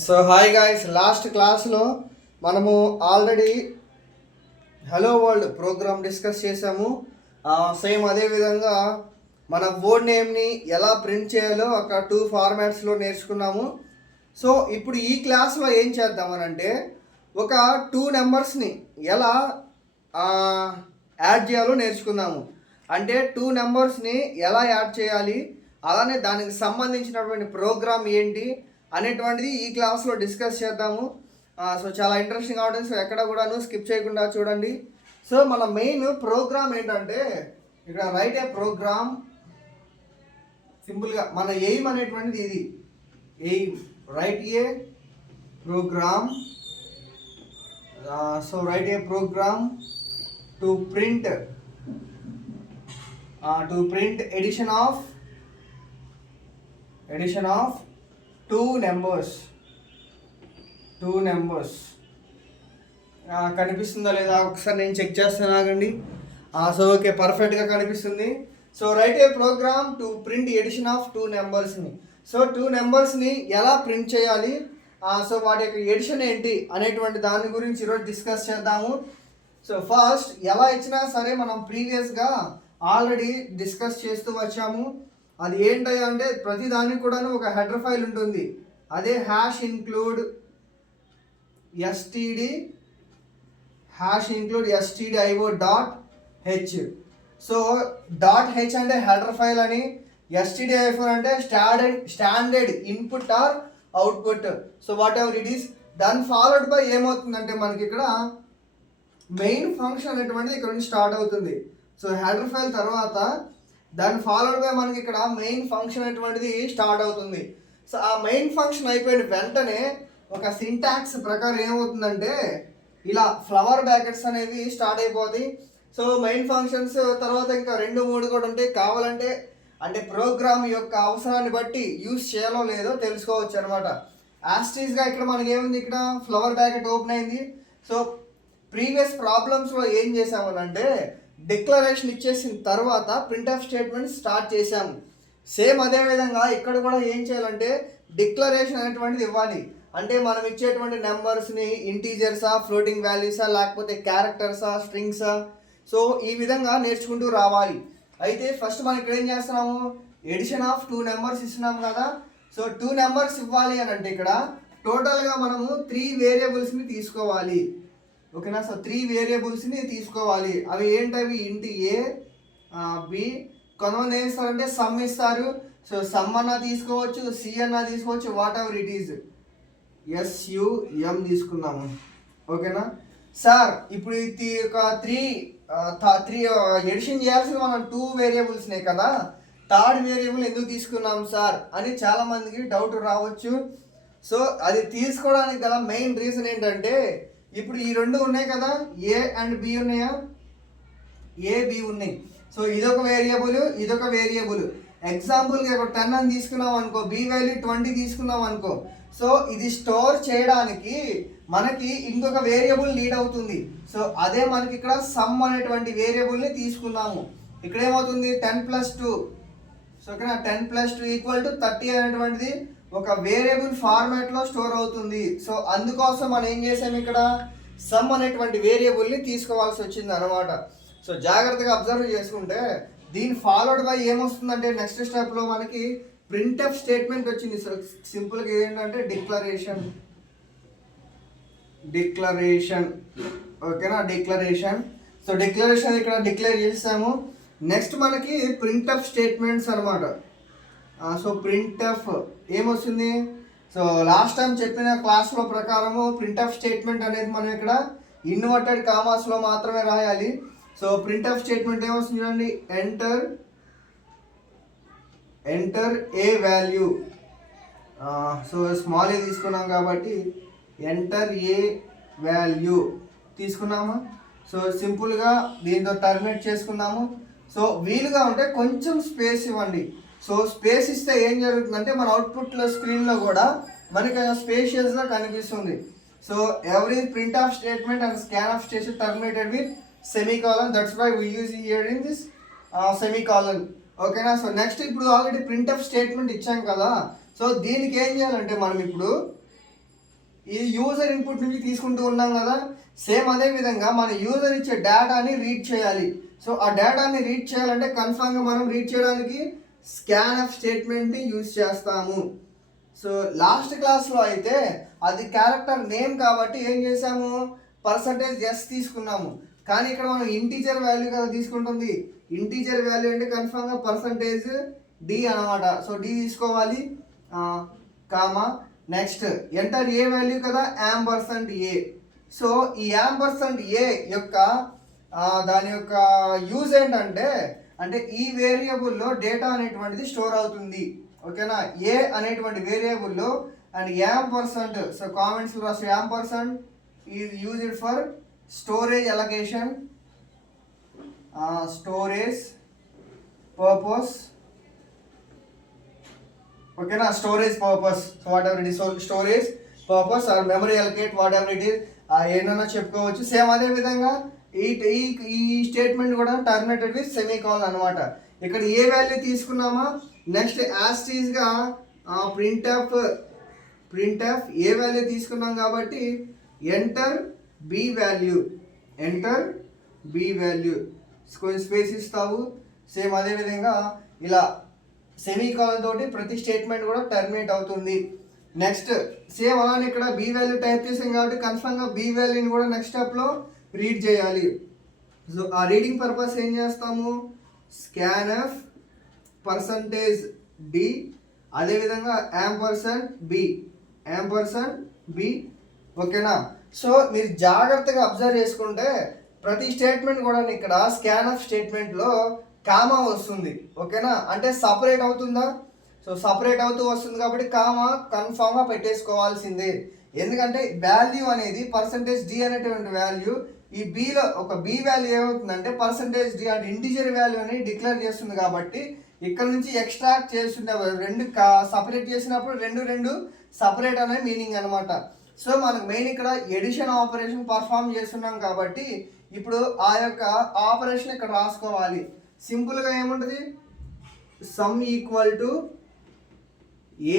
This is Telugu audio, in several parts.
సో హాయ్ గాయ్స్, లాస్ట్ క్లాస్లో మనము already hello world program discuss చేసాము. సేమ్ అదేవిధంగా మన బోర్డ్ నేమ్ని ఎలా ప్రింట్ చేయాలో అక్కడ 2 ఫార్మాట్స్లో నేర్చుకున్నాము. సో ఇప్పుడు ఈ క్లాస్లో ఏం చేద్దామనంటే ఒక 2 నెంబర్స్ని ఎలా యాడ్ చేయాలో నేర్చుకుందాము. అంటే 2 నెంబర్స్ని ఎలా యాడ్ చేయాలి, అలానే దానికి సంబంధించినటువంటి ప్రోగ్రామ్ ఏంటి అనేటువంటిది ఈ క్లాస్లో డిస్కస్ చేద్దాము. సో చాలా ఇంట్రెస్టింగ్ ఉంటుంది. సో ఎక్కడ కూడాను స్కిప్ చేయకుండా చూడండి. సో మన మెయిన్ ప్రోగ్రామ్ ఏంటంటే ఇక్కడ రైట్ ఏ ప్రోగ్రామ్, సింపుల్గా మన ఎయిమ్ అనేటువంటిది ఇది. Aim write a program. So write a program to print addition of two numbers. కనిపిస్తుందా లేదా ఒకసారి నేను చెక్ చేస్తాను, ఆగండి. సో ఓకే, పర్ఫెక్ట్గా కనిపిస్తుంది. So write a program to print addition of 2 నెంబర్స్ని. సో 2 నెంబర్స్ని ఎలా ప్రింట్ చేయాలి, సో వాటి యొక్క ఎడిషన్ ఏంటి అనేటువంటి దాని గురించి ఈరోజు డిస్కస్ చేద్దాము. సో ఫస్ట్ ఎలా ఇచ్చినా సరే మనం ప్రీవియస్గా ఆల్రెడీ డిస్కస్ చేస్తూ వచ్చాము. అది ఏంటయ్యా అంటే ప్రతి దానికి కూడా ఒక హెడర్ ఫైల్ ఉంటుంది. అదే #include stdio.h. సో .h అంటే హెడర్ ఫైల్ అని, stdio అంటే standard input are output. So whatever it is, దాని ఫాలోడ్ బై ఏమవుతుందంటే మనకి ఇక్కడ మెయిన్ ఫంక్షన్ అనేటువంటిది ఇక్కడ నుంచి స్టార్ట్ అవుతుంది. సో హెడర్ ఫైల్ తర్వాత దాని ఫాలోడ్ బై మనకి ఇక్కడ మెయిన్ ఫంక్షన్ అనేటువంటిది స్టార్ట్ అవుతుంది. సో ఆ మెయిన్ ఫంక్షన్ అయిపోయిన వెంటనే ఒక సింటాక్స్ ప్రకారం ఏమవుతుందంటే ఇలా ఫ్లవర్ బ్రాకెట్స్ అనేవి స్టార్ట్ అయిపోతాయి. సో మెయిన్ ఫంక్షన్స్ తర్వాత ఇంకా 2-3 కూడా ఉంటాయి. కావాలంటే అంటే ప్రోగ్రామ్ యొక్క అవసరాన్ని బట్టి యూస్ చేయాలో లేదో తెలుసుకోవచ్చు అనమాట. యాస్టీస్గా ఇక్కడ మనకి ఏముంది, ఇక్కడ ఫ్లవర్ బ్రాకెట్ ఓపెన్ అయింది. సో ప్రీవియస్ ప్రాబ్లమ్స్లో ఏం చేసామనంటే డిక్లరేషన్ ఇచ్చేసిన తర్వాత ప్రింట్ఎఫ్ స్టేట్మెంట్ స్టార్ట్ చేశాము. సేమ్ అదే విధంగా ఇక్కడ కూడా ఏం చేయాలంటే డిక్లరేషన్ అనేటువంటిది ఇవ్వాలి. అంటే మనం ఇచ్చేటువంటి నెంబర్స్ని ఇంటీజర్సా, ఫ్లోటింగ్ వాల్యూసా, లేకపోతే క్యారెక్టర్సా, స్ట్రింగ్సా, సో ఈ విధంగా నేర్చుకుంటూ రావాలి. అయితే ఫస్ట్ మనం ఇక్కడ ఏం చేస్తున్నాము, ఎడిషన్ ఆఫ్ 2 నెంబర్స్ ఇస్తున్నాము కదా. సో 2 నెంబర్స్ ఇవ్వాలి అని అంటే ఇక్కడ టోటల్గా మనము 3 వేరియబుల్స్ని తీసుకోవాలి. ఓకేనా. సో 3 వేరియబుల్స్ని తీసుకోవాలి. అవి ఏంటవి, ఇంటి ఏ, బి, కొంతమంది ఏం ఇస్తారంటే సమ్ ఇస్తారు. సో సమ్ అన్నా తీసుకోవచ్చు, సి అన్నా తీసుకోవచ్చు, what ever it is. SUM తీసుకుందాము. ఓకేనా సార్. ఇప్పుడు ఇది ఒక 3 ఎడిషన్ చేయాల్సిన మనం 2 వేరియబుల్స్నే కదా, 3rd వేరియబుల్ ఎందుకు తీసుకున్నాం సార్ అని చాలామందికి డౌట్ రావచ్చు. సో అది తీసుకోవడానికి గల మెయిన్ రీజన్ ఏంటంటే ఇప్పుడు ఈ 2 ఉన్నాయి కదా, ఏ అండ్ బి ఉన్నాయా, ఏ బి ఉన్నాయి. సో ఇదొక వేరియబుల్, ఇదొక వేరియబుల్. ఎగ్జాంపుల్గా ఇక్కడ 10 అని తీసుకున్నాం అనుకో, బి వాల్యూ 20 తీసుకున్నాం అనుకో. సో ఇది స్టోర్ చేయడానికి మనకి ఇంకొక వేరియబుల్ నీడ్ అవుతుంది. సో అదే మనకి ఇక్కడ సమ్ అనేటువంటి వేరియబుల్ని తీసుకున్నాము. ఇక్కడ ఏమవుతుంది 10+2. సో ఇక్కడ 10+2 = 30 అనేటువంటిది ఒక వేరియబుల్ ఫార్మాట్లో స్టోర్ అవుతుంది. సో అందుకోసం మనం ఏం చేసాము, ఇక్కడ సమ్ అనేటువంటి వేరియబుల్ని తీసుకోవాల్సి వచ్చింది అనమాట. సో జాగ్రత్తగా అబ్జర్వ్ చేసుకుంటే దీని ఫాలోడ్ బై ఏమొస్తుందంటే నెక్స్ట్ స్టెప్లో మనకి ప్రింట్ఎఫ్ స్టేట్మెంట్ వచ్చింది. సో సింపుల్గా ఏంటంటే డిక్లరేషన్. ఓకేనా, డిక్లరేషన్. సో డిక్లరేషన్ ఇక్కడ డిక్లేర్ చేసాము. నెక్స్ట్ మనకి ప్రింట్ఎఫ్ స్టేట్మెంట్స్ అనమాట. సో ప్రింట్ఎఫ్ ఏమొస్తుంది, సో లాస్ట్ టైం చెప్పిన క్లాస్లో ప్రకారము ప్రింట్ఎఫ్ స్టేట్మెంట్ అనేది మనం ఇక్కడ ఇన్వర్టెడ్ కామాస్లో మాత్రమే రాయాలి. సో ప్రింట్ఎఫ్ స్టేట్మెంట్ ఏమొస్తుంది చూడండి, enter a value. So small a తీసుకున్నాం కాబట్టి ఎంటర్ ఏ వాల్యూ తీసుకున్నాము. సో సింపుల్గా దీంతో టర్మినేట్ చేసుకున్నాము. సో వీలుగా ఉంటే కొంచెం స్పేస్ ఇవ్వండి. సో స్పేస్ ఇస్తే ఏం జరుగుతుందంటే మన అవుట్పుట్లో స్క్రీన్లో కూడా మనకి స్పేషియస్గా కనిపిస్తుంది. So every printf statement and scanf statement terminated with semicolon. That's why we use here in this semicolon. ఓకేనా. సో నెక్స్ట్ ఇప్పుడు ఆల్రెడీ ప్రింట్ఎఫ్ స్టేట్మెంట్ ఇచ్చాం కదా. సో దీనికి ఏం చేయాలంటే మనం ఇప్పుడు ఈ యూజర్ ఇన్పుట్ నుంచి తీసుకుంటూ ఉన్నాం కదా, సేమ్ అదే విధంగా మన యూజర్ ఇచ్చే డేటాని రీడ్ చేయాలి. సో ఆ డేటాని రీడ్ చేయాలంటే కన్ఫామ్గా మనం రీడ్ చేయడానికి స్కాన్ఎఫ్ స్టేట్మెంట్ని యూజ్ చేస్తాము. సో లాస్ట్ క్లాస్లో అయితే అది క్యారెక్టర్ నేమ్ కాబట్టి ఏం చేసాము, %s తీసుకున్నాము. కానీ ఇక్కడ మనం ఇంటీజర్ వాల్యూ కదా తీసుకుంటుంది. ఇంటీజర్ వాల్యూ అంటే కన్ఫామ్గా %d అనమాట. సో d తీసుకోవాలి, comma next enter a value కదా %a. సో ఈ %a యొక్క దాని యొక్క యూజ్ ఏంటంటే అంటే ఈ వేరియబుల్లో డేటా అనేటువంటిది స్టోర్ అవుతుంది. ఓకేనా, ఏ అనేటువంటి వేరియబుల్లో అండ్ %. సో కామెంట్స్ రాసి %. Is used for storage allocation, storage purpose. ఓకేనా, storage purpose. So whatever it is, storage purpose or memory allocate whatever it is ఏదైనా చెప్పుకోవచ్చు. సేమ్ అదే విధంగా ఈ స్టేట్మెంట్ కూడా టర్మినేటెడ్ విత్ సెమీకోలన్ అనమాట. ఇక్కడ ఏ వాల్యూ తీసుకున్నామా, నెక్స్ట్ యాస్టీస్గా ప్రింట్ఎఫ్ ఏ వాల్యూ తీసుకున్నాం కాబట్టి enter b value, enter b value కొంచెం స్పేస్ ఇస్తావు. సేమ్ అదే విధంగా ఇలా సెమీకోలన్ తోటి ప్రతి స్టేట్మెంట్ కూడా టర్మినేట్ అవుతుంది. నెక్స్ట్ సేమ్ అలానే ఇక్కడ బి వాల్యూ టైప్ చేసాం కాబట్టి కన్ఫర్మ్గా బి వాల్యూని కూడా నెక్స్ట్ స్టెప్లో రీడ్ చేయాలి. సో ఆ రీడింగ్ పర్పస్ ఏం చేస్తాము, స్కాన్ఎఫ్ %d అదేవిధంగా %b. ఓకేనా, సో మీరు జాగ్రత్తగా అబ్జర్వ్ చేసుకుంటే ప్రతి స్టేట్మెంట్ కూడా ఇక్కడ స్కాన్ఎఫ్ స్టేట్మెంట్లో కామా వస్తుంది. ఓకేనా, అంటే సపరేట్ అవుతుందా, సో సపరేట్ అవుతూ వస్తుంది కాబట్టి కామా కన్ఫామ్గా పెట్టేసుకోవాల్సిందే. ఎందుకంటే వాల్యూ అనేది %d అనేటువంటి వాల్యూ ఈ బీలో ఒక బి వాల్యూ ఏమవుతుందంటే %d అంటే ఇంటిజర్ వాల్యూ అని డిక్లేర్ చేస్తుంది కాబట్టి ఇక్కడ నుంచి ఎక్స్ట్రాక్ట్ చేస్తుంటే రెండు సపరేట్ చేసినప్పుడు రెండు సపరేట్ అనే మీనింగ్ అనమాట. సో మనకు మెయిన్ ఇక్కడ ఎడిషన్ ఆపరేషన్ పర్ఫామ్ చేస్తున్నాం కాబట్టి ఇప్పుడు ఆ యొక్క ఆపరేషన్ ఇక్కడ రాసుకోవాలి. సింపుల్గా ఏముంటుంది, sum equal to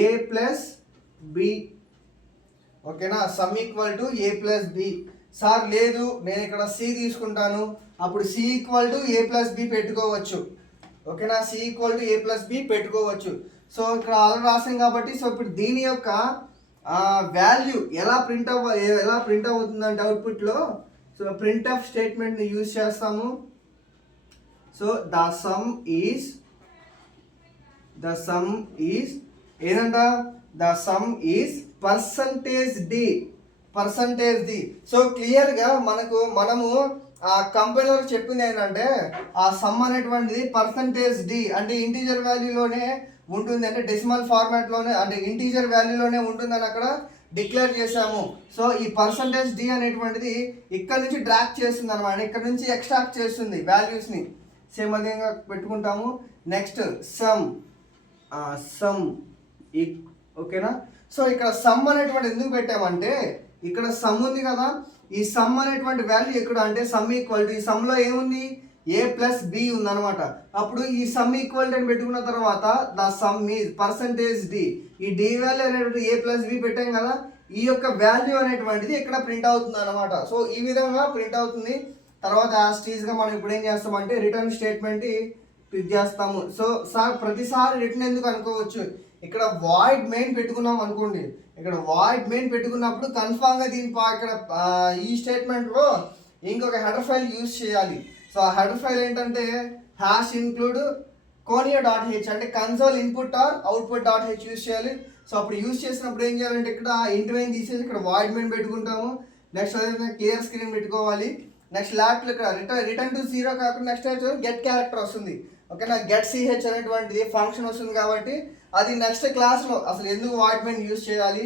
a plus B. ఓకేనా, sum equal to a plus B. Sir లేదు నేను ఇక్కడ సి తీసుకుంటాను, అప్పుడు C equal to a plus B పెట్టుకోవచ్చు. ఓకేనా, C equal to a plus B పెట్టుకోవచ్చు. సో ఇక్కడ ఆల్రెడీ రాసాం కాబట్టి సో ఇప్పుడు దీని యొక్క వాల్యూ ఎలా ప్రింట్ అవుతుందంటే అవుట్పుట్లో సో ప్రింట్ఎఫ్ స్టేట్మెంట్ని యూజ్ చేస్తాము. సో ద సమ్ ఈజ్ ఏదంట, the sum is %d. So క్లియర్గా మనము ఆ కంపైలర్ చెప్పింది ఏంటంటే ఆ సమ్ అనేటువంటిది %d అంటే ఇంటీజర్ వాల్యూలోనే ఉంటుంది, అంటే డెసిమల్ ఫార్మాట్లోనే అంటే ఇంటీజర్ వాల్యూలోనే ఉంటుందని అక్కడ డిక్లేర్ చేసాము. సో ఈ %d అనేటువంటిది ఇక్కడ నుంచి డ్రాక్ చేస్తుంది అనమాట, ఇక్కడ నుంచి ఎక్స్ట్రాక్ట్ చేస్తుంది వాల్యూస్ని. సేమ్ అదేగా పెట్టుకుంటాము. నెక్స్ట్ సమ్ ఓకేనా. సో ఇక్కడ సమ్ అనేటువంటి ఎందుకు పెట్టామంటే ఇక్కడ సమ్ ఉంది కదా, ఈ సమ్ అనేటువంటి వాల్యూ ఎక్కడ అంటే సమ్ ఈక్వల్ టు ఈ సమ్లో ఏముంది a ప్లస్ బి ఉందన్నమాట. అప్పుడు ఈ సమ్ ఈక్వల్ టు అని పెట్టుకున్న తర్వాత ద సమ్ ఈజ్ %d. ఈ d వాల్యూ అనేటువంటి a ప్లస్ బి పెట్టాం కదా, ఈ యొక్క వాల్యూ అనేటువంటిది ఇక్కడ ప్రింట్ అవుతుంది అనమాట. సో ఈ విధంగా ప్రింట్ అవుతుంది. తర్వాత యాస్టీస్గా మనం ఇప్పుడు ఏం చేస్తామంటే రిటర్న్ స్టేట్మెంట్ క్లిక్ చేస్తాము. సో సార్ ప్రతిసారి రిటర్న్ ఎందుకు అనుకోవచ్చు, ఇక్కడ వాయిడ్ మెయిన్ పెట్టుకున్నాం అనుకోండి, ఇక్కడ వాయిడ్ మెయిన్ పెట్టుకున్నప్పుడు కన్ఫామ్గా ఇక్కడ ఈ స్టేట్మెంట్లో ఇంకొక హెడర్ ఫైల్ యూజ్ చేయాలి. సో ఆ హెడర్ ఫైల్ ఏంటంటే #include conio.h అంటే console input are output .h use చేయాలి. సో అప్పుడు యూజ్ చేసినప్పుడు ఏం చేయాలంటే ఇక్కడ ఇంట్ మెయిన్ తీసేసి ఇక్కడ వాయిడ్ మెయిన్ పెట్టుకుంటాము. నెక్స్ట్ అదే క్లియర్ స్క్రీన్ పెట్టుకోవాలి. నెక్స్ట్ లాస్ట్లో ఇక్కడ రిటర్న్ టు 0 కాకుండా నెక్స్ట్ అయితే గెట్ క్యారెక్టర్ వస్తుంది. ఓకేనా, గెట్ ch అనేటువంటిది ఫంక్షన్ వస్తుంది కాబట్టి అది నెక్స్ట్ క్లాస్లో అసలు ఎందుకు వాయిడ్ మెయిన్ యూజ్ చేయాలి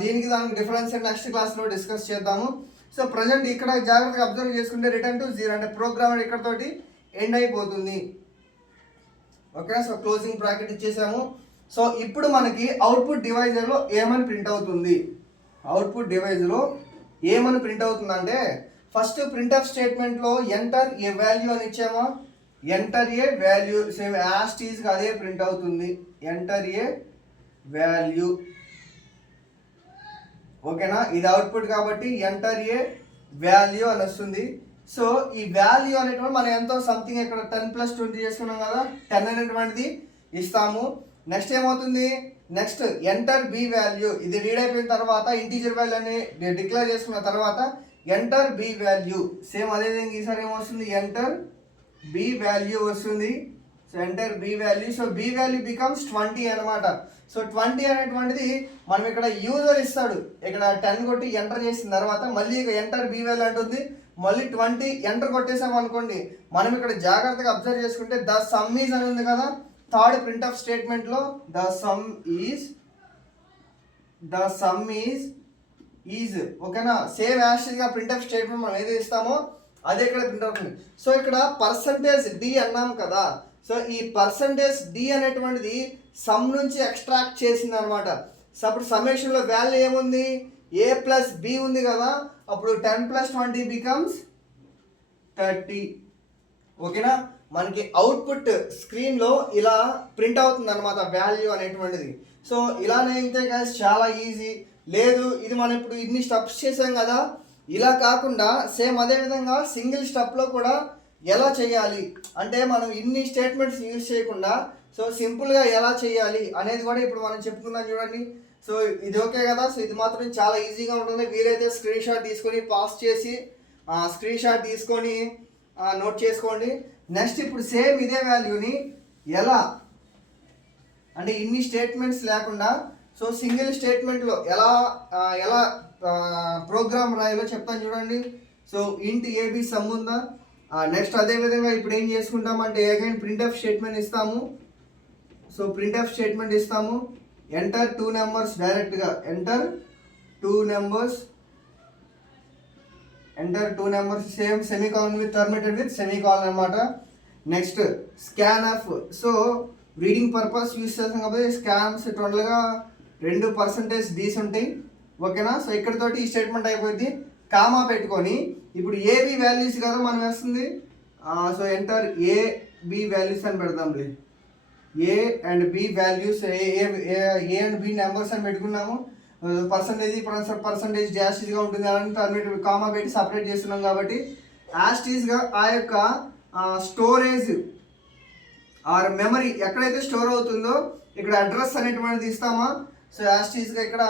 దీనికి దానికి డిఫరెన్స్ నెక్స్ట్ క్లాస్లో డిస్కస్ చేద్దాము. సో ప్రజెంట్ ఇక్కడ జాగ్రత్తగా అబ్జర్వ్ చేసుకుంటే రిటర్న్ టు 0 అంటే ప్రోగ్రామ్ ఇక్కడతోటి ఎండ్ అయిపోతుంది. ఓకే, సో క్లోజింగ్ బ్రాకెట్ ఇచ్చేసాము. సో ఇప్పుడు మనకి అవుట్పుట్ డివైజర్లో ఏమని ప్రింట్ అవుతుంది, అవుట్పుట్ డివైజ్లో ఏమని ప్రింట్ అవుతుందంటే ఫస్ట్ ప్రింట్ఎఫ్ స్టేట్మెంట్లో ఎంటర్ ఏ వాల్యూ అని ఇచ్చామా, ఎంటర్ ఏ వాల్యూ సేమ్ యాస్టీస్గా అదే ప్రింట్ అవుతుంది. Enter a value. ఓకేనా, ఇది అవుట్పుట్ కాబట్టి ఎంటర్ ఏ వాల్యూ అని వస్తుంది. సో ఈ వాల్యూ అనేటువంటి మనం ఎంతో సంథింగ్ ఇక్కడ 10+20 చేసుకున్నాం కదా, 10 అనేటువంటిది ఇస్తాము. నెక్స్ట్ ఏమవుతుంది, నెక్స్ట్ ఎంటర్ బి వాల్యూ, ఇది రీడ్ అయిపోయిన తర్వాత ఇంటీజర్ వాల్యూ అని డిక్లేర్ చేసుకున్న తర్వాత ఎంటర్ బి వాల్యూ, సేమ్ అదే విధంగా ఈసారి ఏమొస్తుంది, ఎంటర్ బి వాల్యూ వస్తుంది. So enter b value, so b value becomes 20 అనమాట. సో 20 అనేటువంటిది మనం ఇక్కడ యూజర్ ఇస్తాడు, ఇక్కడ 10 కొట్టి ఎంటర్ చేసిన తర్వాత మళ్ళీ ఇక ఎంటర్ బి వాల్యూ అంటుంది, మళ్ళీ 20 ఎంటర్ కొట్టేసాం అనుకోండి. మనం ఇక్కడ జాగ్రత్తగా అబ్జర్వ్ చేసుకుంటే ద సమ్ ఈజ్ అని ఉంది కదా, థర్డ్ ప్రింట్ ఆఫ్ స్టేట్మెంట్లో ద సమ్ ఈజ్ ఓకేనా, సేమ్ యాక్చువల్గా ప్రింట్ ఆఫ్ స్టేట్మెంట్ మనం ఏది ఇస్తామో అదే ఇక్కడ ప్రింట్ అవుతుంది. సో ఇక్కడ పర్సంటేజ్ డి అన్నాం కదా, సో ఈ పర్సంటేజ్ డి అనేటువంటిది సమ్ నుంచి ఎక్స్ట్రాక్ట్ చేసింది అనమాట. సో అప్పుడు సమ్మేషన్లో వాల్యూ ఏముంది, ఏ ప్లస్ బి ఉంది కదా, అప్పుడు 10+20 బికమ్స్ 30. ఓకేనా, మనకి అవుట్పుట్ స్క్రీన్లో ఇలా ప్రింట్ అవుతుంది అనమాట వాల్యూ అనేటువంటిది. సో ఇలానే అయితే గైస్ చాలా ఈజీ. లేదు ఇది మనం ఇప్పుడు ఇన్ని స్టెప్స్ చేసాం కదా, ఇలా కాకుండా సేమ్ అదే విధంగా సింగిల్ స్టెప్లో కూడా ఎలా చేయాలి అంటే మనం ఇన్ని స్టేట్మెంట్స్ యూజ్ చేయకుండా సో సింపుల్గా ఎలా చేయాలి అనేది కూడా ఇప్పుడు మనం చెప్పుకుందాం చూడండి. సో ఇది ఓకే కదా, సో ఇది మాత్రం చాలా ఈజీగా ఉంటుంది. వీలైతే స్క్రీన్ షాట్ తీసుకొని పాస్ చేసి స్క్రీన్ షాట్ తీసుకొని నోట్ చేసుకోండి. నెక్స్ట్ ఇప్పుడు సేమ్ ఇదే వాల్యూని ఎలా అంటే ఇన్ని స్టేట్మెంట్స్ లేకుండా సో సింగిల్ స్టేట్మెంట్లో ఎలా ఎలా ప్రోగ్రామ్ రాయాలో చెప్తాను చూడండి. సో ఇంట్ ఏబి సమ్ ఉందా, నెక్స్ట్ అదేవిధంగా ఇప్పుడు ఏం చేసుకుంటామంటే అగైన్ ప్రింట్ఎఫ్ స్టేట్మెంట్ ఇస్తాము. సో ప్రింట్ఎఫ్ స్టేట్మెంట్ ఇస్తాము, ఎంటర్ 2 నెంబర్స్, డైరెక్ట్గా enter 2 numbers same semicolon with terminated with semicolon అనమాట. Next scanf, so reading purpose use చేస్తాం కాబట్టి స్కాన్స్ టోటల్గా 2% డీస్ ఉంటాయి. ఓకేనా, సో ఇక్కడతోటి ఈ స్టేట్మెంట్ అయిపోయింది. కామా పెట్టుకొని ఇప్పుడు ఏబి వాల్యూస్ కదా మనం వేస్తుంది, so enter A B values అని పెడదాంలే. A and B values, A and B numbers అని పెట్టుకున్నాము. పర్సంటేజ్ డాష్గా ఉంటుంది అలాంటి టర్మినేట్ కామా పెట్టి సపరేట్ చేస్తున్నాం కాబట్టి యాస్టీస్గా ఆ యొక్క స్టోరేజ్ ఆర్ మెమరీ ఎక్కడైతే స్టోర్ అవుతుందో ఇక్కడ అడ్రస్ అనేటువంటిది ఇస్తామా. సో యాస్టీస్గా ఇక్కడ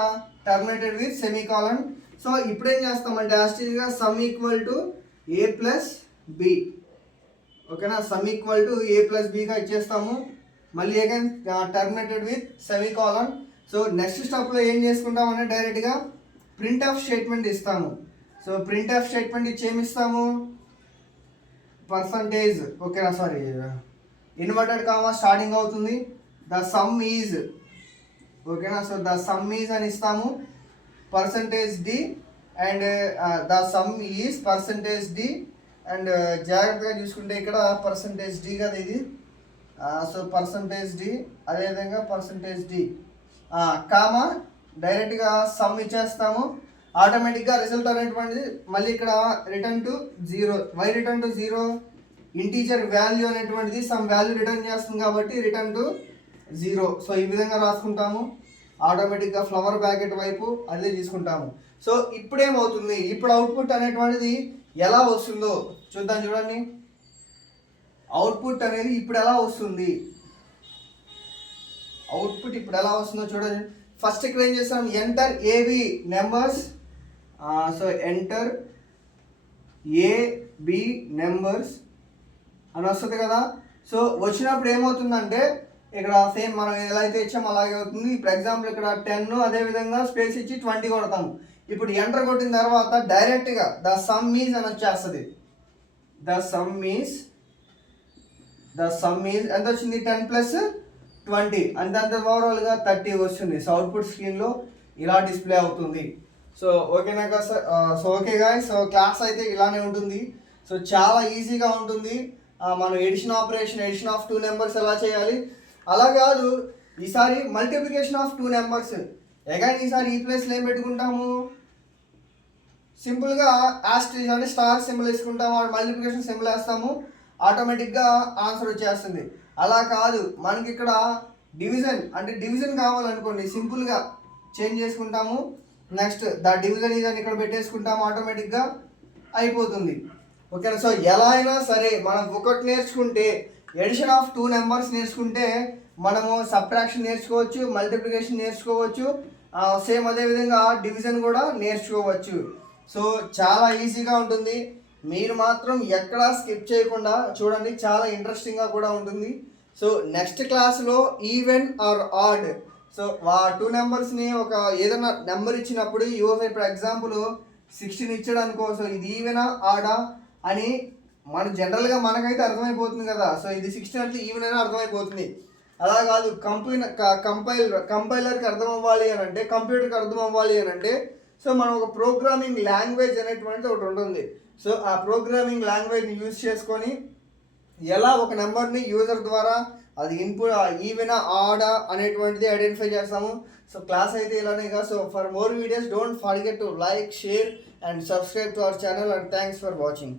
టర్మినేటెడ్ విత్ సెమీకాలన్. సో ఇప్పుడు ఏం చేస్తామంటే యాస్టీస్గా sum equal to A plus B, ఓకేనా, sum equal to A plus బిగా ఇచ్చేస్తాము. మళ్ళీ again terminated with semicolon. So next స్టెప్లో ఏం చేసుకుంటామంటే డైరెక్ట్గా ప్రింట్ ఆఫ్ స్టేట్మెంట్ ఇస్తాము. సో ప్రింట్ ఆఫ్ స్టేట్మెంట్ ఇచ్చి ఏమి ఇస్తాము, పర్సంటేజ్, ఓకేనా, సారీ ఇన్వర్టెడ్ కామా స్టార్టింగ్ అవుతుంది, ద సమ్ ఈజ్, ఓకేనా, సో ద సమ్ ఈజ్ అని ఇస్తాము, percentage D and the sum is percentage D and జాగ్రత్తగా చూసుకుంటే ఇక్కడ పర్సంటేజ్ డి కదా ఇది, సో పర్సంటేజ్ డి అదేవిధంగా పర్సంటేజ్ డి కామా డైరెక్ట్గా సమ్ ఇచ్చేస్తాము. ఆటోమేటిక్గా రిజల్ట్ అనేటువంటిది మళ్ళీ ఇక్కడ return to 0. Why return to 0, integer value అనేటువంటిది సమ్ వాల్యూ రిటర్న్ చేస్తుంది కాబట్టి రిటర్న్ టు 0. సో ఈ విధంగా రాసుకుంటాము. ఆటోమేటిక్గా ఫ్లవర్ బ్యాకెట్ వైపు అదే తీసుకుంటాము. సో ఇప్పుడేమవుతుంది, ఇప్పుడు అవుట్పుట్ అనేటువంటిది ఎలా వస్తుందో చూద్దాం చూడండి. అవుట్పుట్ అనేది ఇప్పుడు ఎలా వస్తుంది, అవుట్పుట్ ఇప్పుడు ఎలా వస్తుందో చూడండి. ఫస్ట్ ఇక్కడ ఏం చేస్తాం, enter a b numbers, so enter a b numbers అని వస్తుంది కదా. సో వచ్చినప్పుడు ఏమవుతుందంటే ఇక్కడ సేమ్ మనం ఎలా అయితే ఇచ్చామో అలాగే అవుతుంది. ఇప్పుడు ఎగ్జాంపుల్ ఇక్కడ 10 అదేవిధంగా స్పేస్ ఇచ్చి 20 కొడతాము. ఇప్పుడు ఎంటర్ కొట్టిన తర్వాత డైరెక్ట్గా ద సమ్ ఈజ్ అని వచ్చేస్తుంది. ద సమ్ ఈజ్ ఎంత వచ్చింది, 10+20 అంత ఓవరాల్గా 30 వస్తుంది. సో అవుట్పుట్ స్క్రీన్లో ఇలా డిస్ప్లే అవుతుంది. సో ఓకేనా కదా sir, so okay guy, so class అయితే ఇలానే ఉంటుంది. సో చాలా ఈజీగా ఉంటుంది. మనం ఎడిషన్ ఆఫ్ 2 నెంబర్స్ ఎలా చేయాలి అలా కాదు, ఈసారి మల్టిప్లికేషన్ ఆఫ్ 2 నెంబర్స్ అగైన్ ఈసారి ఈ ప్లేస్లో ఏం పెట్టుకుంటాము, సింపుల్గా యాస్ట్రీస్ అంటే స్టార్ సింబల్ వేసుకుంటాము, మల్టిప్లికేషన్ సింబల్ వేస్తాము, ఆటోమేటిక్గా ఆన్సర్ వచ్చేస్తుంది. అలా కాదు, మనకి ఇక్కడ డివిజన్ కావాలనుకోండి సింపుల్గా చేంజ్ చేసుకుంటాము. నెక్స్ట్ ద డివిజన్ ఈజ్ అని ఇక్కడ పెట్టేసుకుంటాం, ఆటోమేటిక్గా అయిపోతుంది. ఓకేనా. సో ఎలా అయినా సరే మనం ఒకటి నేర్చుకుంటే, ఎడిషన్ ఆఫ్ 2 నెంబర్స్ నేర్చుకుంటే మనము సబ్ట్రాక్షన్ నేర్చుకోవచ్చు, మల్టిప్లికేషన్ నేర్చుకోవచ్చు, సేమ్ అదేవిధంగా డివిజన్ కూడా నేర్చుకోవచ్చు. సో చాలా ఈజీగా ఉంటుంది. మీరు మాత్రం ఎక్కడా స్కిప్ చేయకుండా చూడండి, చాలా ఇంట్రెస్టింగ్గా కూడా ఉంటుంది. సో నెక్స్ట్ క్లాస్లో ఈవెన్ ఆర్ ఆడ్, సో 2 నెంబర్స్ని ఒక ఏదైనా నెంబర్ ఇచ్చినప్పుడు యూజ్, ఇప్పుడు ఎగ్జాంపుల్ 16 ఇచ్చాడు అనుకో, సో ఇది ఈవెనా ఆడా అని మన జనరల్గా మనకైతే అర్థమైపోతుంది కదా. సో ఇది 16 అంటే ఈవెన్ అయినా అర్థమైపోతుంది. అలా కాదు, కంపైలర్కి అర్థం అవ్వాలి అని అంటే, కంప్యూటర్కి అర్థం అవ్వాలి అని అంటే, సో మనం ఒక ప్రోగ్రామింగ్ లాంగ్వేజ్ అనేటువంటిది ఒకటి ఉంటుంది. సో ఆ ప్రోగ్రామింగ్ లాంగ్వేజ్ని యూజ్ చేసుకొని ఎలా ఒక నెంబర్ని యూజర్ ద్వారా అది ఇన్పుట్ ఈవెనా ఆడా అనేటువంటిది ఐడెంటిఫై చేస్తాము. సో క్లాస్ అయితే ఇలానే కదా. So for more videos don't forget to like, share and subscribe to our channel, and thanks for watching.